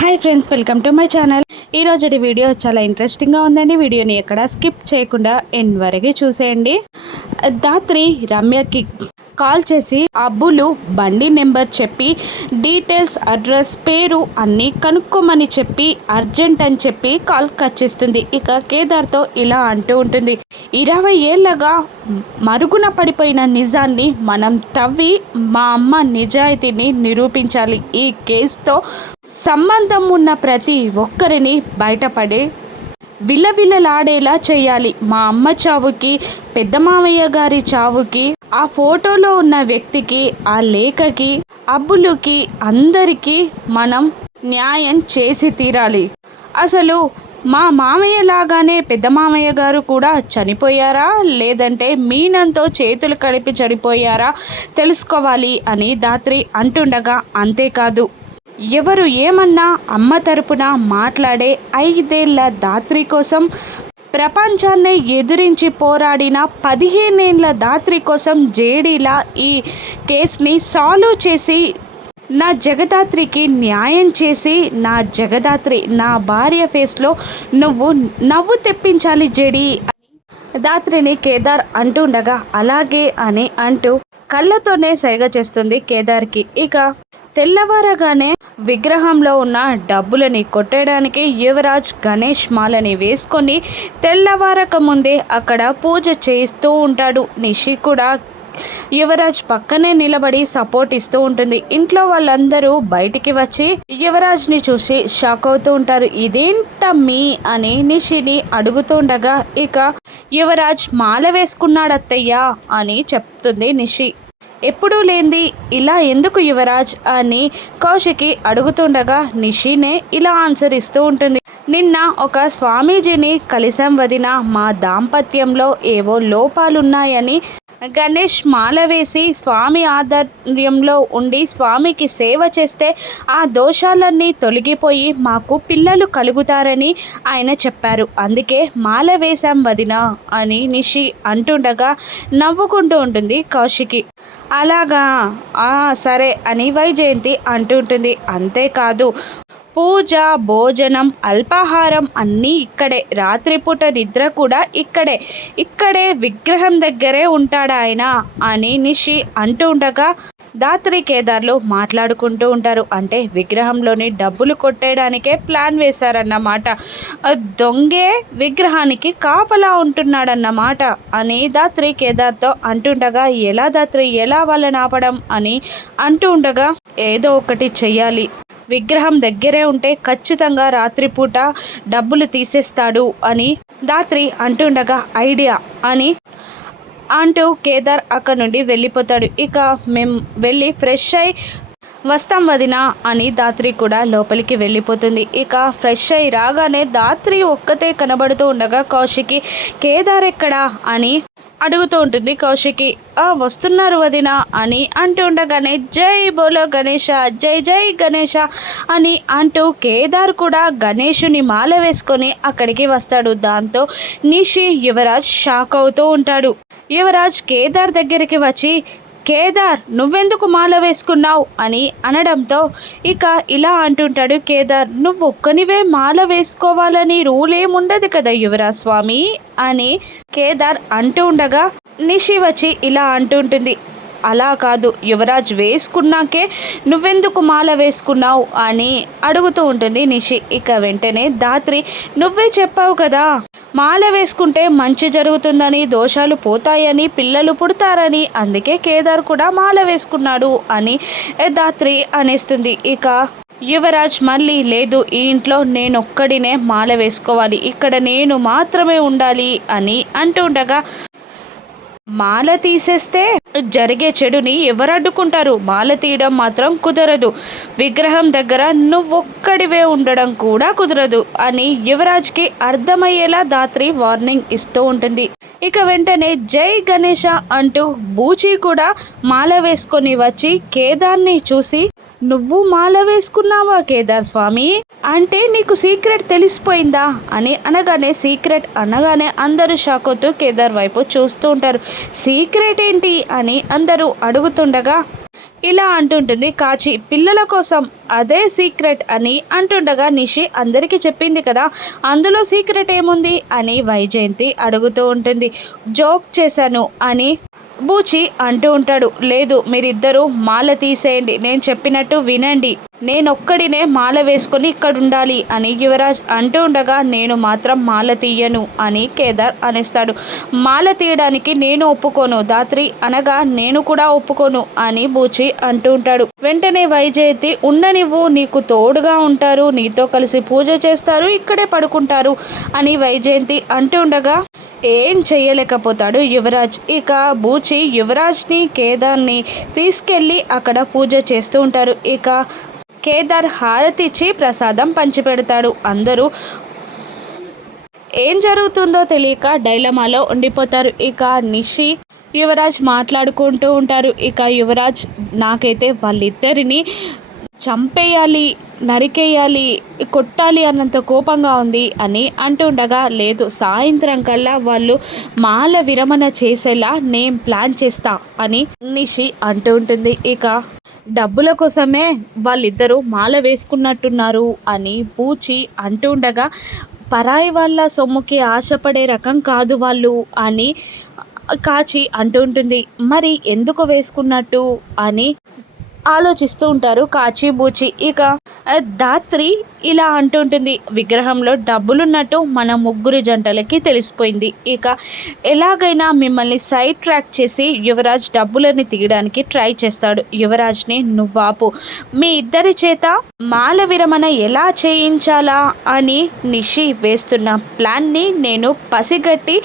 Hi friends, welcome to my channel. ఈరోజు video చాలా ఇంట్రెస్టింగ్గా ఉందండి. వీడియోని ఎక్కడ స్కిప్ చేయకుండా ఎండ్ వరకు చూసేయండి. దాత్రి రమ్యకి కాల్ చేసి అబ్బులు బండి నెంబర్ చెప్పి డీటెయిల్స్, అడ్రస్, పేరు అన్నీ కనుక్కోమని చెప్పి అర్జెంట్ అని చెప్పి కాల్ కట్ చేస్తుంది. ఇక కేదార్తో ఇలా అంటూ ఉంటుంది, 20 ఏళ్ళగా మరుగున పడిపోయిన నిజాన్ని మనం తవ్వి మా అమ్మ నిజాయితీని నిరూపించాలి. ఈ కేసుతో సంబంధం ఉన్న ప్రతి ఒక్కరిని బయటపడి విలవిలలాడేలా చేయాలి. మా అమ్మ చావుకి, పెద్ద మామయ్య గారి చావుకి, ఆ ఫోటోలో ఉన్న వ్యక్తికి, ఆ లేఖకి, అబ్బులుకి, అందరికీ మనం న్యాయం చేసి తీరాలి. అసలు మా మామయ్య లాగానే పెద్ద మామయ్య గారు కూడా చనిపోయారా, లేదంటే మీనంతో చేతులు కలిపి చనిపోయారా తెలుసుకోవాలి అని దాత్రి అంటుండగా, అంతేకాదు ఎవరు ఏమన్నా అమ్మ తరపున మాట్లాడే 5 ఏళ్ల దాత్రి కోసం, ప్రపంచాన్ని ఎదిరించి పోరాడిన 15 ఏళ్ల దాత్రి కోసం జేడీలా ఈ కేసుని సాల్వ్ చేసి నా జగదాత్రికి న్యాయం చేసి, నా జగదాత్రి నా భార్య ఫేస్లో నువ్వు నవ్వు తెప్పించాలి జేడీ అని దాత్రిని కేదార్ అంటుండగా, అలాగే అని అంటూ కళ్ళతోనే సైగ చేస్తుంది కేదార్కి. ఇక తెల్లవారగానే విగ్రహంలో ఉన్న డబ్బులని కొట్టడానికి యువరాజ్ గణేష్ మాలని వేసుకొని తెల్లవారక ముందే అక్కడ పూజ చేస్తూ ఉంటాడు. నిషి కూడా యువరాజ్ పక్కనే నిలబడి సపోర్ట్ ఇస్తూ ఉంటుంది. ఇంట్లో వాళ్ళందరూ బయటికి వచ్చి యువరాజ్ని చూసి షాక్ అవుతూ ఉంటారు. ఇదేంటమ్మీ అని నిషిని అడుగుతుండగా, ఇక యువరాజ్ మాల వేసుకున్నాడత్తయ్యా అని చెప్తుంది నిషి. ఎప్పుడూ లేంది ఇలా ఎందుకు యువరాజ్ అని కౌశికి అడుగుతుండగా, నిషినే ఇలా ఆన్సర్ ఇస్తూ ఉంటుంది. నిన్న ఒక స్వామీజీని కలిసాం వదిన, మా దాంపత్యంలో ఏవో లోపాలున్నాయని గణేష్ మాల వేసి స్వామి ఆధ్వర్యంలో ఉండి స్వామికి సేవ చేస్తే ఆ దోషాలన్నీ తొలగిపోయి మాకు పిల్లలు కలుగుతారని ఆయన చెప్పారు. అందుకే మాల వేశాం వదిన అని నిషి అంటుండగా నవ్వుకుంటూ ఉంటుంది కౌశికి. అలాగా, సరే అని వైజయంతి అంటుంటుంది. అంతేకాదు పూజ, భోజనం, అల్పాహారం అన్నీ ఇక్కడే, రాత్రిపూట నిద్ర కూడా ఇక్కడే విగ్రహం దగ్గరే ఉంటాడు ఆయన అని నిషి అంటూ ఉండగా, దాత్రి కేదార్లు మాట్లాడుకుంటూ ఉంటారు. అంటే విగ్రహంలోని డబ్బులు కొట్టేయడానికే ప్లాన్ వేశారన్నమాట. దొంగే విగ్రహానికి కాపలా ఉంటున్నాడన్నమాట అని దాత్రి కేదార్తో అంటుండగా, ఎలా దాత్రి ఎలా వాళ్ళని ఆపడం అని అంటూ ఉండగా, ఏదో ఒకటి చెయ్యాలి, విగ్రహం దగ్గరే ఉంటే ఖచ్చితంగా రాత్రిపూట డబ్బులు తీసేస్తాడు అని దాత్రి అంటుండగా, ఐడియా అని అంటూ కేదార్ అక్కడ నుండి వెళ్ళిపోతాడు. ఇక మేము వెళ్ళి ఫ్రెష్ అయి వస్తాం వదిన అని దాత్రి కూడా లోపలికి వెళ్ళిపోతుంది. ఇక ఫ్రెష్ అయి రాగానే దాత్రి ఒక్కతే కనబడుతూ ఉండగా కౌశికి కేదార్ ఎక్కడా అని అడుగుతూ ఉంటుంది. కౌశికి వస్తున్నారు వదిన అని అంటూ ఉండగానే, జై బోలో గణేష, జై జై గణేష అని అంటూ కేదార్ కూడా గణేషుని మాల వేసుకొని అక్కడికి వస్తాడు. దాంతో నిషి, యువరాజ్ షాక్ అవుతూ ఉంటాడు. యువరాజ్ కేదార్ దగ్గరికి వచ్చి, కేదార్ నువ్వెందుకు మాల వేసుకున్నావు అని అనడంతో ఇక ఇలా అంటుంటాడు కేదార్, నువ్వు ఒక్కనివే మాల వేసుకోవాలని రూల్ ఏముండదు కదా యువరాజ్ స్వామి అని కేదార్ అంటూ ఉండగా, నిషి వచ్చి ఇలా అంటుంటుంది, అలా కాదు, యువరాజ్ వేసుకున్నాకే నువ్వెందుకు మాల వేసుకున్నావు అని అడుగుతూ ఉంటుంది నిషి. ఇక వెంటనే దాత్రి, నువ్వే చెప్పావు కదా మాల వేసుకుంటే మంచి జరుగుతుందని, దోషాలు పోతాయని, పిల్లలు పుడతారని, అందుకే కేదార్ కూడా మాల వేసుకున్నాడు అని దాత్రి అనేస్తుంది. ఇక యువరాజ్ మళ్ళీ, లేదు, ఈ ఇంట్లో నేనొక్కడినే మాల వేసుకోవాలి, ఇక్కడ నేను మాత్రమే ఉండాలి అని అంటూ ఉండగా, మాల తీసేస్తే జరిగే చెడుని ఎవరు అడ్డుకుంటారు, మాల తీయడం మాత్రం కుదరదు, విగ్రహం దగ్గర నువ్వొక్కడివే ఉండడం కూడా కుదరదు అని యువరాజ్కి అర్థమయ్యేలా దాత్రి వార్నింగ్ ఇస్తూ ఉంటుంది. ఇక వెంటనే జై గణేష అంటూ బూచి కూడా మాల వేసుకొని వచ్చి కేదార్ని చూసి, నువ్వు మాల వేసుకున్నావా కేదార్ స్వామి అంటే నీకు సీక్రెట్ తెలిసిపోయిందా అని అనగానే, సీక్రెట్ అనగానే అందరూ షాక్ అవుతూ కేదార్ వైపు చూస్తూ ఉంటారు. సీక్రెట్ ఏంటి అని అందరూ అడుగుతుండగా, ఇలా అంటుంటుంది కాచి. పిల్లల కోసం అదే సీక్రెట్ అని అంటుండగా నిషి అందరికీ చెప్పింది కదా, అందులో సీక్రెట్ ఏముంది అని వైజయంతి అడుగుతూ ఉంటుంది. జోక్ చేశాను అని బూచి అంటూ ఉంటాడు. లేదు, మీరిద్దరూ మాల తీసేయండి, నేను చెప్పినట్టు వినండి, నేనొక్కడినే మాల వేసుకొని ఇక్కడ ఉండాలి అని యువరాజ్ అంటూ ఉండగా, నేను మాత్రం మాల తీయను అని కేదార్ అనేస్తాడు. మాల తీయడానికి నేను ఒప్పుకోను ధాత్రి అనగా, నేను కూడా ఒప్పుకోను అని బూచి అంటూ ఉంటాడు. వెంటనే వైజయంతి, ఉండనివ్వు, నీకు తోడుగా ఉంటారు, నీతో కలిసి పూజ చేస్తారు, ఇక్కడే పడుకుంటారు అని వైజయంతి అంటూ ఉండగా ఏం చెయ్యలేకపోతాడు యువరాజ్. ఇక బూచి యువరాజ్ని కేదార్ని తీసుకెళ్ళి అక్కడ పూజ చేస్తూ ఉంటారు. ఇక కేదార్ హారతిచ్చి ప్రసాదం పంచిపెడతాడు. అందరూ ఏం జరుగుతుందో తెలియక డైలమాలో ఉండిపోతారు. ఇక నిషి యువరాజ్ మాట్లాడుకుంటూ ఉంటారు. ఇక యువరాజ్, నాకైతే వాళ్ళిద్దరిని చంపేయాలి, నరికేయాలి, కొట్టాలి అన్నంత కోపంగా ఉంది అని అంటుండగా, లేదు, సాయంత్రం కల్లా వాళ్ళు మాల విరమణ చేసేలా నేను ప్లాన్ చేస్తా అని నిషి అంటూ ఉంటుంది. ఇక డబ్బుల కోసమే వాళ్ళిద్దరూ మాల వేసుకున్నట్టున్నారు అని పూచి అంటూ ఉండగా, పరాయి వాళ్ళ సొమ్ముకి ఆశపడే రకం కాదు వాళ్ళు అని కాచి అంటూ ఉంటుంది. మరి ఎందుకు వేసుకున్నట్టు అని ఆలోచిస్తూ ఉంటారు కాచి బూచి. ఇక ధాత్రి ఇలా అంటుంటుంది, విగ్రహంలో డబ్బులున్నట్టు మన ముగ్గురు జంటలకి తెలిసిపోయింది. ఇక ఎలాగైనా మిమ్మల్ని సైడ్ ట్రాక్ చేసి యువరాజ్ డబ్బులని తీయడానికి ట్రై చేస్తాడు. యువరాజ్ని నువ్వాపు, మీ ఇద్దరి చేత మాల విరమణ ఎలా చేయించాలా అని నిషి వేస్తున్న ప్లాన్ని నేను పసిగట్టి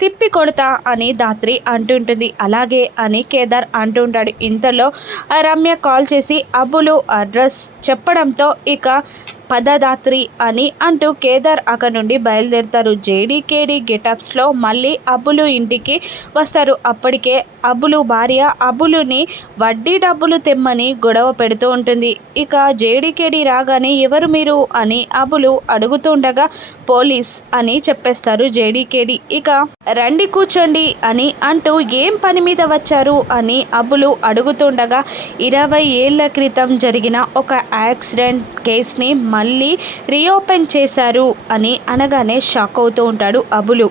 తిప్పి కొడతా అని ధాత్రి అంటుంటుంది. అలాగే అని కేదార్ అంటుంటాడు. ఇంతలో రమ్య కాల్ చేసి అబ్బులు అడ్రస్ చెప్పడంతో ఇక పదధాత్రి అని అంటూ కేదార్ అక్కడ నుండి బయలుదేరుతారు. జేడీకేడి గెటప్స్లో మళ్ళీ అబ్బులు ఇంటికి వస్తారు. అప్పటికే అబ్బులు భార్య అబ్బులుని వడ్డీ డబ్బులు తెమ్మని గొడవ పెడుతూ ఉంటుంది. ఇక జేడీకేడి రాగానే ఎవరు మీరు అని అబ్బులు అడుగుతుండగా పోలీస్ అని చెప్పేస్తారు జేడీకేడి. ఇక రండి కూర్చోండి అని అంటూ ఏం పని మీద వచ్చారు అని అబ్బులు అడుగుతుండగా 20 ఏళ్ల క్రితం జరిగిన ఒక యాక్సిడెంట్ కేస్ని మళ్ళీ రీఓపెన్ చేశారు అని అనగానే షాక్ అవుతూ ఉంటాడు అబ్బులు.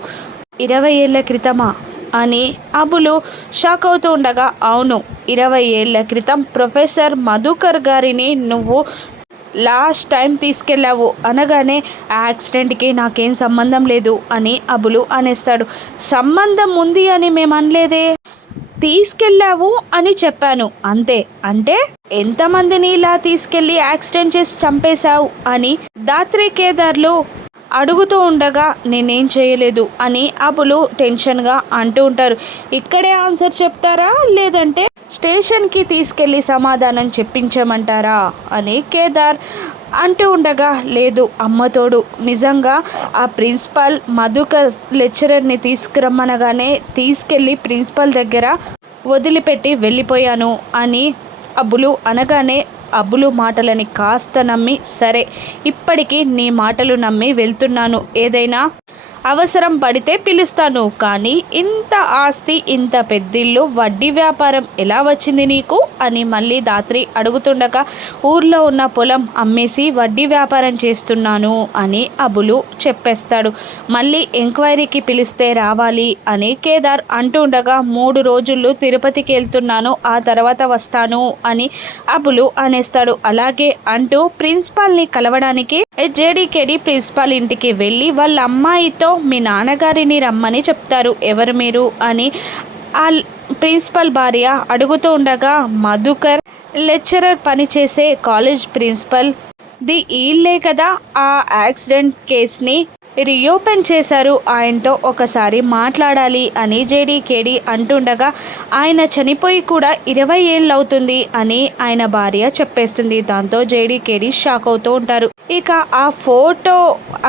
20 ఏళ్ల క్రితమా అని అబ్బులు షాక్ అవుతూ ఉండగా, అవును, 20 ఏళ్ల క్రితం ప్రొఫెసర్ మధుకర్ గారిని నువ్వు లాస్ట్ టైం తీసుకెళ్ళావు అనగానే, యాక్సిడెంట్కి నాకేం సంబంధం లేదు అని అబ్బులు అనేస్తాడు. సంబంధం ఉంది అని మేము అనలేదే, తీసుకెళ్ళావు అని చెప్పాను అంతే. అంటే ఎంతమందిని ఇలా తీసుకెళ్ళి యాక్సిడెంట్ చేసి చంపేశావు అని ధాత్రి కేదార్లు అడుగుతూ ఉండగా, నేనేం చేయలేదు అని అబ్బులు టెన్షన్గా అంటూ ఉంటారు. ఇక్కడే ఆన్సర్ చెప్తారా లేదంటే స్టేషన్కి తీసుకెళ్ళి సమాధానం చెప్పించమంటారా అని కేదార్ అంటూ ఉండగా, లేదు అమ్మతోడు, నిజంగా ఆ ప్రిన్సిపల్ మధుకర్ లెక్చరర్ని తీసుకురమ్మనగానే తీసుకెళ్ళి ప్రిన్సిపల్ దగ్గర వదిలిపెట్టి వెళ్ళిపోయాను అని అబ్బులు అనగానే, అబ్బులు మాటలని కాస్త నమ్మి, సరే ఇప్పటికీ నీ మాటలు నమ్మి వెళ్తున్నాను, ఏదైనా అవసరం పడితే పిలుస్తాను, కానీ ఇంత ఆస్తి, ఇంత పెద్దిల్లు, వడ్డీ వ్యాపారం ఎలా వచ్చింది నీకు అని మళ్ళీ ధాత్రి అడుగుతుండగా, ఊర్లో ఉన్న పొలం అమ్మేసి వడ్డీ వ్యాపారం చేస్తున్నాను అని అబ్బులు చెప్పేస్తాడు. మళ్ళీ ఎంక్వైరీకి పిలిస్తే రావాలి అని కేదార్ అంటుండగా, 3 రోజులు తిరుపతికి వెళ్తున్నాను, ఆ తర్వాత వస్తాను అని అబ్బులు అనేస్తాడు. అలాగే అంటూ ప్రిన్సిపాల్ని కలవడానికి జేడీకేడి ప్రిన్సిపాల్ ఇంటికి వెళ్ళి వాళ్ళ అమ్మాయితో మీ నాన్నగారిని రమ్మని చెప్తారు. ఎవరు మీరు అని ఆ ప్రిన్సిపల్ భార్య అడుగుతూ ఉండగా, మధుకర్ లెక్చరర్ పనిచేసే కాలేజ్ ప్రిన్సిపల్ ది ఈళ్ళే కదా ఆ యాక్సిడెంట్ కేస్ని రీఓపెన్ చేశారు, ఆయనతో ఒకసారి మాట్లాడాలి అని జేడీకేడి అంటుండగా, ఆయన చనిపోయి కూడా 20 ఏళ్ళు అవుతుంది అని ఆయన భార్య చెప్పేస్తుంది. దాంతో జేడీకేడి షాక్ అవుతూ ఉంటారు. ఇక ఆ ఫోటో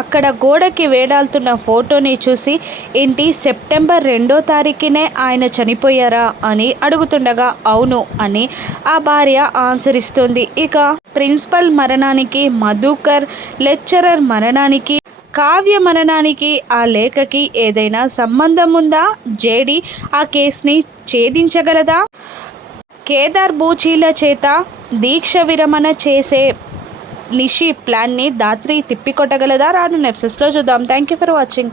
అక్కడ గోడకి వేలాడుతున్న ఫోటోని చూసి, ఏంటి సెప్టెంబర్ 2వ తారీఖునే ఆయన చనిపోయారా అని అడుగుతుండగా, అవును అని ఆ భార్య ఆన్సర్ ఇస్తుంది. ఇక ప్రిన్సిపల్ మరణానికి, మధుకర్ లెక్చరర్ మరణానికి, కావ్య మరణానికి ఆ లేఖకి ఏదైనా సంబంధం ఉందా? జేడీ ఆ కేసుని ఛేదించగలదా? కేదార్ బూచీల చేత దీక్ష విరమణ చేసే నిషి ప్లాన్ని ధాత్రి తిప్పికొట్టగలదా? రానున్న ఎపిసోడ్స్లో చూద్దాం. Thank you for watching.